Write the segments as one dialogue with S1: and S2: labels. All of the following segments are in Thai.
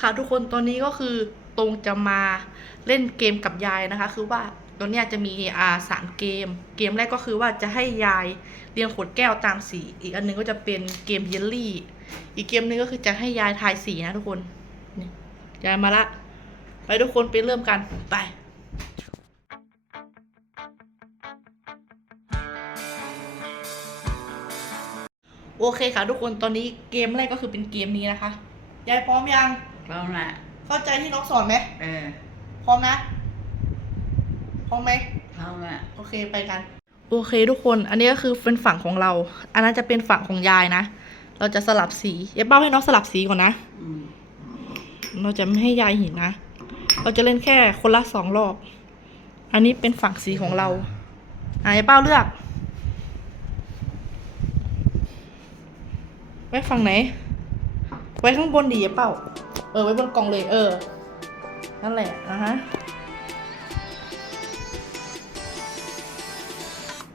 S1: ค่ะทุกคนตอนนี้ก็คือตรงจะมาเล่นเกมกับยายนะคะ คือว่าตัวเนี้ยจะมีอ่าสามเกม เกมแรกก็คือว่าจะให้ยายเรียงขวดแก้วตามสี อีกอันหนึงก็จะเป็นเกมเยลลี่ อีกเกมหนึงก็คือจะให้ยายทายสีนะทุกคนนี่ยายมาละ ไปทุกคนไปเริ่มกันไปโอเคค่ะทุกคนตอนนี้เกมแรกก็คือเป็นเกมนี้นะคะ ยายพร้อมยัง
S2: พร้อมละ
S1: เข้าใจที่น้องสอนไหม
S2: เออ
S1: พร้อมนะพร้อมไหม
S2: พร้อมละ
S1: โอเคไปกัน โอเคทุกคน อันนี้ก็คือเป็นฝั่งของเรา อันนั้นจะเป็นฝั่งของยายนะ เราจะสลับสียายเป้าให้น้องสลับสีก่อนนะ
S2: อืม
S1: เราจะไม่ให้ยายเห็นนะ เราจะเล่นแค่คนละสองรอบ อันนี้เป็นฝั่งสีของเราอะยายเป้าเลือก ไว้ฝั่งไหน ไว้ข้างบนดียายเป้า เออไว้บนกล่องเลยเออ นั่นแหละนะฮะ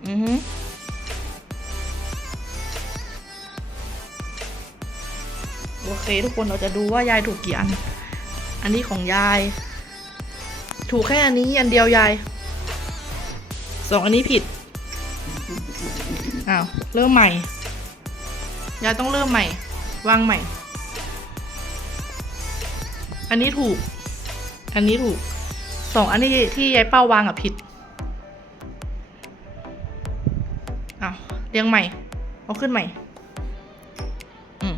S1: อือฮึโอเค ทุกคนเราจะดูว่ายายถูกกี่อัน อันนี้ของยาย ถูกแค่อันนี้อันเดียวยายสองอันนี้ผิด อ้าว เริ่มใหม่ ยายต้องเริ่มใหม่ วางใหม่ อันนี้ถูก อันนี้ถูก สองอันนี้ที่ยายเป้าวางอะผิด เอาเรียงใหม่ เอาขึ้นใหม่ อืม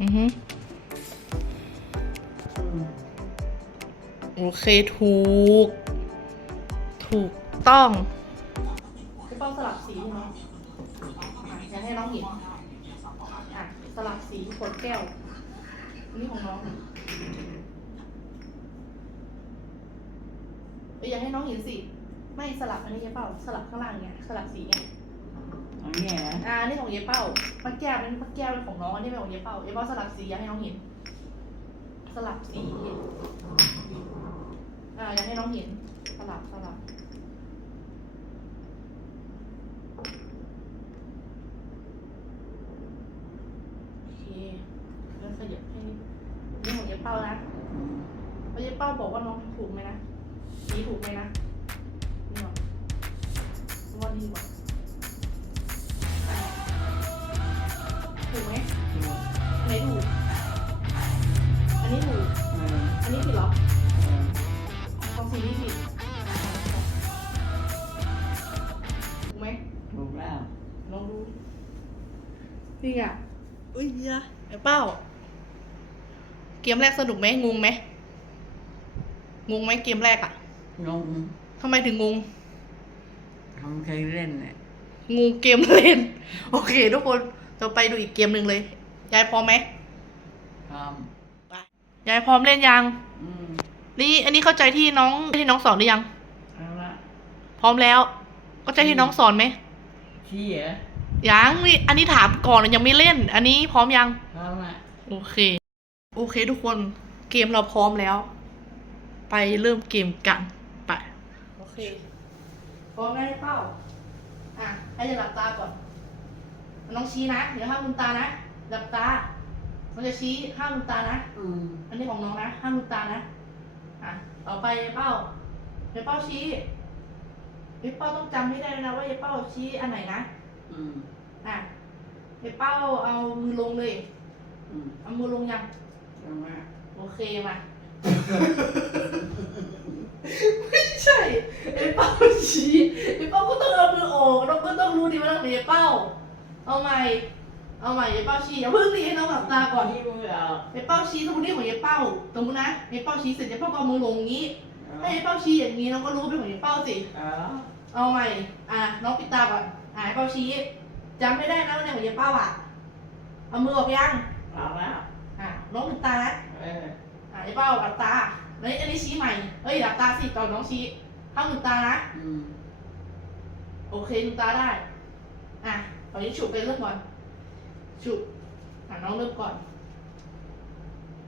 S1: อือฮึโอเคถูก ถูกต้องพี่เป้าสลับสีใช่ไหมอะอยากให้น้องเห็น สลับสีขวดแก้วอันนี่ของน้องเอ้ยอยากให้น้องเห็นสิ ไม่สลับอันนี้เย้เป้า สลับข้างล่างเนี่ยสลับสีเนี่ย
S2: อันนี้เหรอ
S1: อ่าอันนี่ของเย้เป้าปักแก้วเป็นปักแก้วเป็นของน้องอันนี้เป็นของเย้เป้าเย้เป้าสลับสีอยากให้น้องเห็น สลับสีอ่าอยากให้น้องเห็น สลับสลับ โอเคแล้วขยับให้นี่ของ เย้เป้านะแล้วเย้เป้าบอกว่าน้องถูกไหมนะสีถูกไหมนะนี่หรอว่าดีกว่าอะถูกไหม
S2: ถูก
S1: อันไหนถูกอันนี้ถูก
S2: เออ
S1: อันนี้ผิดเหรอ
S2: เออ
S1: ของสีนี้ผิดถูกไหม
S2: ถูกแล้ว
S1: ลองดูนี่อะอุ้ยเหี้ยไอ้เป้า เกมแรกสนุกไหมงงไหมงงไหมเกมแรกอะ
S2: งง
S1: ทำไมถึงงง
S2: ทำเคยเล่นเนี่ย
S1: งงเกมเล่น โอเค ทุกคนเราไปดูอีกเกมหนึ่งเลย ยายพร้อมไหม
S2: พร้อม
S1: ไปยายพร้อมเล่นยัง
S2: อืม
S1: นี่อันนี้เข้าใจที่น้องที่น้องสอนหรือยัง
S2: เอาละ
S1: พร้อมแล้วเข้าใจที่น้องสอนไหม
S2: ชี้เหรอ
S1: ยังนี่อันนี้ถามก่อนยังไม่เล่น อันนี้พร้อมยัง
S2: พร้อมละ
S1: โอเค โอเคทุกคนเกมเราพร้อมแล้ว ไปเริ่มเกมกันไปโอเคพร้อมได้เป้าอะให้จะหลับตาก่อนน้องชี้นะเดี๋ยวห้ามลืมตานะหลับตาน้องจะชี้ห้ามลืมตานะ
S2: อืม
S1: อันนี้ของน้องนะห้ามลืมตานะอะต่อไปเป้าเดี๋ยวเป้าชี้เดี๋ยวเป้าต้องจำให้ได้นะว่าเดี๋ยวเป้าชี้อันไหนนะ
S2: อืม
S1: อะเดี๋ยวเป้าเอามือลงเลย
S2: อืม
S1: เอามือลงยัง
S2: เอาละ
S1: โอเคมาไม่ใช่ไอ้เป้าชี้ไอ้เป้าก็ต้องเอามือออกเราก็ต้องรู้ดิว่าเราเป็นไอ้เป้า เอาใหม่ เอาใหม่ไอ้เป้าชี้อย่าเพิ่งดีให้น้องหลับตาก่อน
S2: ที่มือเอา
S1: ไอ้เป้าชี้สมมตินี่ของไอ้เป้าสมมตินะไอ้เป้าชี้เสร็จไอ้เป้าก็เอามือลงอย่างนี้ถ้าไอ้เป้าชี้อย่างนี้น้องก็รู้ว่าเป็นของไอ้เป้าสิ
S2: เอา
S1: เอาใหม่ อะน้องปิดตาก่อนอะไอ้เป้าชี้จำไม่ได้นะว่าเนี่ยของไอ้เป้าอะเอามือออกยัง
S2: เอาละ
S1: อะ น้องปิดตานะ
S2: เออ
S1: อะไอ้เป้าหลับตาเฮ้ยอันนี้ชี้ใหม่เฮ้ยหลับตาสิตอนน้องชี้ห้ามลืมตานะ
S2: อืม
S1: โอเคลืมตาได้ อะตอนนี้ฉุบไปเริ่มก่อน ฉุบอะน้องเริ่มก่อน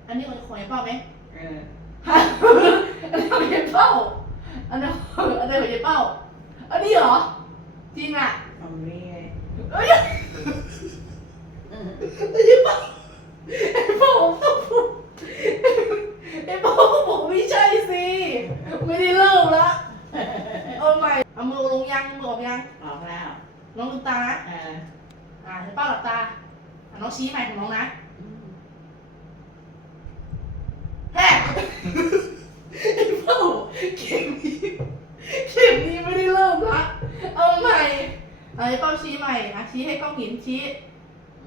S1: อันนี้ของของไอ้เป้าไหม
S2: เออ
S1: ฮะอันนี้ของไอ้เป้า อันนี้อันนี้ของไอ้เป้า อันนี้เหรอ จริงอะ
S2: ตรงนี้ไง
S1: เอ้ย
S2: อืม
S1: ไอ้เป้าไอ้ เป้าต้องพูดไอ้เป้าก็บอกไม่ใช่สิ ไม่ได้เริ่มละเอาใหม่เอามือลงยังมือออกยัง
S2: ออกแล้ว
S1: น้องลืมตานะ
S2: เออ
S1: อ่าไอ้เป้าหลับตาอะน้องชี้ใหม่ของน้องนะ
S2: อืม
S1: แฮะไอ้เป้าเข็มนี้เข็มนี้ไม่ได้เริ่มละเอาใหม่เอาไอ้เป้าชี้ใหม่อะชี้ให้กล้องเห็นชี้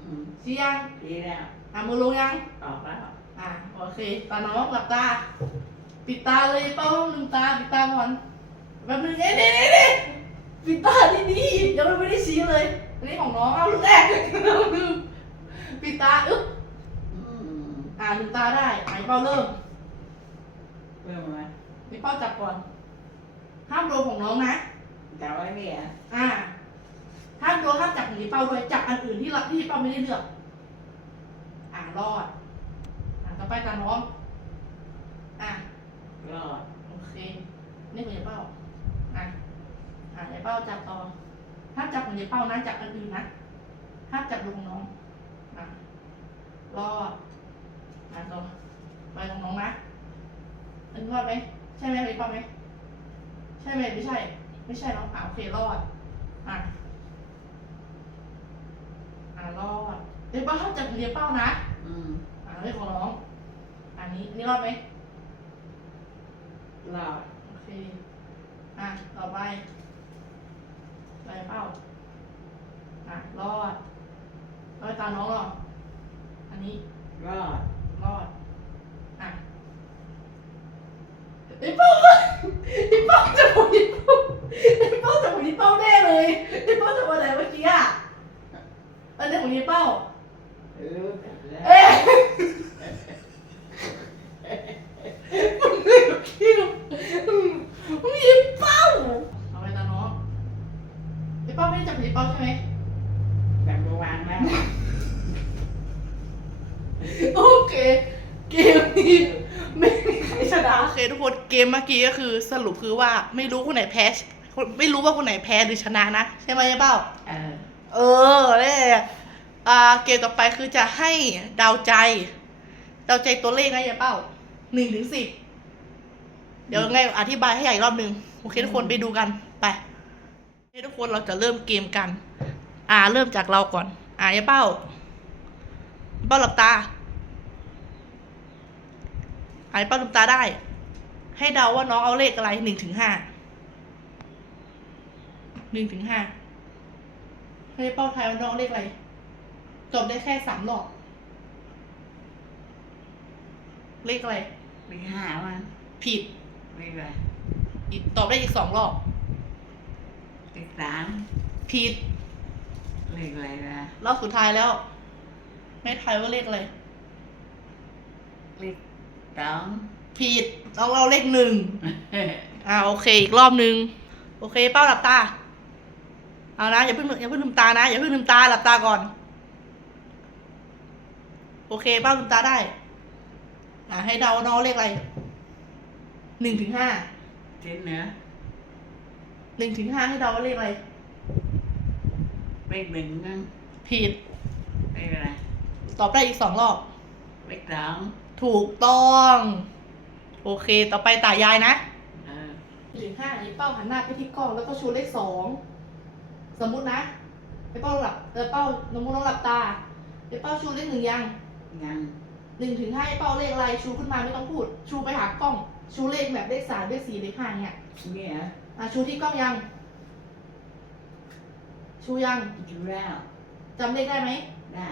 S2: อืม
S1: ชี้ยัง
S2: ดีแล้ว
S1: อะมือลงยัง
S2: ออกแล้ว
S1: อะโอเค ตาน้องหลับตา ปิดตาเลยเป้าลืมตาปิดตาก่อนแป๊บนึงเอ๊ะเอ๊ะเอ๊ะเอ๊ะปิดตาดีๆยังไม่ได้ชี้เลยอันนี้ของน้องเอาลืมแรกลืมปิดตาอึ๊บ
S2: อืม
S1: อ่าลืมตาได้ไอ้เป้าเริ่ม
S2: เพิ่มมา
S1: ไอ้เป้าจับก่อน ห้ามโดนของน้องนะ
S2: แต่ว่าเนี่ย
S1: อ่าห้ามโดนห้ามจับของไอ้เป้าด้วยจับอันอื่นที่เราที่เป้าไม่ได้เลือกอ่า รอดอ่าต่อไปตาน้องอะ
S2: รอด
S1: โอเค นี่ของยายเป้าอะอะยายเป้าจับต่อห้ามจับของยายเป้านะ จับอันอื่นนะห้ามจับดูของน้องอะรอดอะต่อไปของน้องนะอันนี้รอดไหม ใช่ไหมยายเป้าไหม ใช่ไหมไม่ใช่ ไม่ใช่น้องอะโอเครอด อะ อะรอดยายเป้าห้ามจับของยายเป้านะ
S2: อืม
S1: อะนี่ของน้อง อันนี้อันนี่รอดไหม
S2: รอด
S1: โอเค อะ ต่อไปไปเป้าอะ รอด รอดตาน้องหรอ อันนี้
S2: รอด
S1: รอด อะไอ้เป้าไอ้เป้าจะบอกไอ้เป้าไอ้เป้าจะบอกไอ้เป้าแน่เลยไอ้เป้าจะมาไหนเมื่อกี้อะอันนี้ของไอ้เป้า โอเค เกมนี้ไม่มีใครชนะโอเคทุกคนเกมเมื่อกี้ก็คือสรุปคือว่าไม่รู้คนไหนแพ้ไม่รู้ว่าคนไหนแพ้หรือชนะนะ ใช่ไหมไอ้เป้า
S2: เออ
S1: เออเนี่ยอ่า เกมต่อไปคือจะให้เดาใจเดาใจตัวเลขนะยายเป้าหนึ่งถึงสิบเดี๋ยวไงอธิบายให้ใหญ่อีกรอบหนึ่งโอเคทุกคนไปดูกันไปให้ทุกคนเราจะเริ่มเกมกัน อ่าเริ่มจากเราก่อน อ่ายายเป้า เป้าหลับตาอ่ายายเป้าลืมตาได้ ให้เดาว่าน้องเอาเลขอะไรหนึ่งถึงห้าหนึ่งถึงห้าให้เป้าทายว่าน้องเลขอะไร จบได้แค่สามรอบเลขอะไร
S2: เลขห้ามัน
S1: ผิด
S2: เลขอะไร
S1: อีกตอบได้อีกสองรอบ
S2: เลขสาม
S1: ผิด
S2: เลขอะไรนะ
S1: รอบสุดท้ายแล้ว ไม่ทายว่าเลขอะไร
S2: เลขสอง
S1: ผิดต้องเราเลขหนึ่ง อ่าโอเคอีกรอบหนึ่งโอเค เป้าหลับตา เอานะอย่าเพิ่งอย่าเพิ่งลืมตานะ อย่าเพิ่งลืมตาหลับตาก่อน โอเคเป้าลืมตาได้ อ่าให้เดาน้องเลขอะไรหนึ่งถึงห้า
S2: ทิศเหนือ
S1: หนึ่งถึงห้าให้เดาว่าเลขอะไร
S2: เลขหนึ่งนั่น
S1: ผิด
S2: เลขอะไร
S1: ตอบได้อีกสองรอบ
S2: เลขสอง
S1: ถูกต้อง โอเค ต่อไปตายายนะ
S2: เออ
S1: หนึ่งห้าไอ้เป้าหันหน้าไปที่กล้องแล้วก็ชูเลขสองสมมุตินะไอ้เป้าหลับไอ้เป้าสมมติน้องหลับตาไอ้เป้าชูเลขหนึ่งยัง
S2: ยัง
S1: หนึ่งถึงห้าไอ้เป้าเลขอะไรชูขึ้นมาไม่ต้องพูด ชูไปหากล้อง ชูเลขแบบเลขสามเลขสี่เลขห้าเนี่ย
S2: เนี่ย
S1: อะชูที่กล้องยัง ชูยัง
S2: อยู่แล้ว
S1: จำเลขได้ไหม
S2: ได้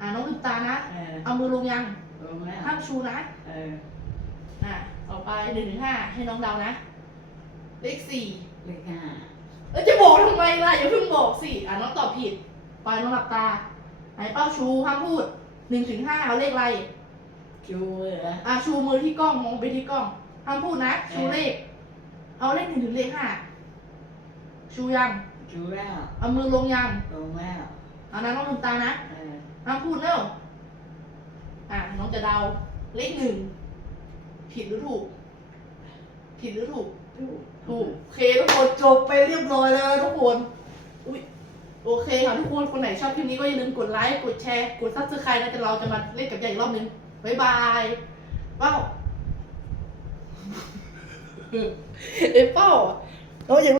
S1: อะน้องลืมตานะ
S2: เออ
S1: เอามือลงยัง
S2: ลงแล้ว
S1: ห้ามชูนะ
S2: เออ
S1: อะต่อไปหนึ่งถึงห้าให้น้องเดานะ เลขสี่
S2: เลขห้า
S1: แล้วจะบอกทำไมล่ะอย่าเพิ่งบอกสิอะน้องตอบผิดปล่อยน้องหลับตาไหนเป้าชูห้ามพูด หนึ่งถึงห้าเอาเลขอะไร
S2: คิวเหรอ
S1: อะชูมือที่กล้องมองไปที่กล้องห้ามพูดนะ ชูเลข เอาเลขหนึ่งถึงเลขห้าชูยัง
S2: คิวแล้ว
S1: เอามือลงยัง
S2: ลงแล้ว
S1: เอานะน้องลืมตานะ
S2: เออ
S1: ห้ามพูดเร็วอะน้องจะเดาเลขหนึ่งผิดหรือถูก ผิดหรือถูก
S2: ถูก
S1: ถูกโอเคทุกคนจบไปเรียบร้อยแล้วทุกคน อุ้ย โอเคค่ะทุกคน คนไหนชอบคลิปนี้ก็อย่าลืมกดไลค์ กดแชร์ กดซับสไครต์นะแต่เราจะมาเล่นกับยายอีกรอบนึง บ๊ายบายเป้าเอ้ยเป้าเราอย่า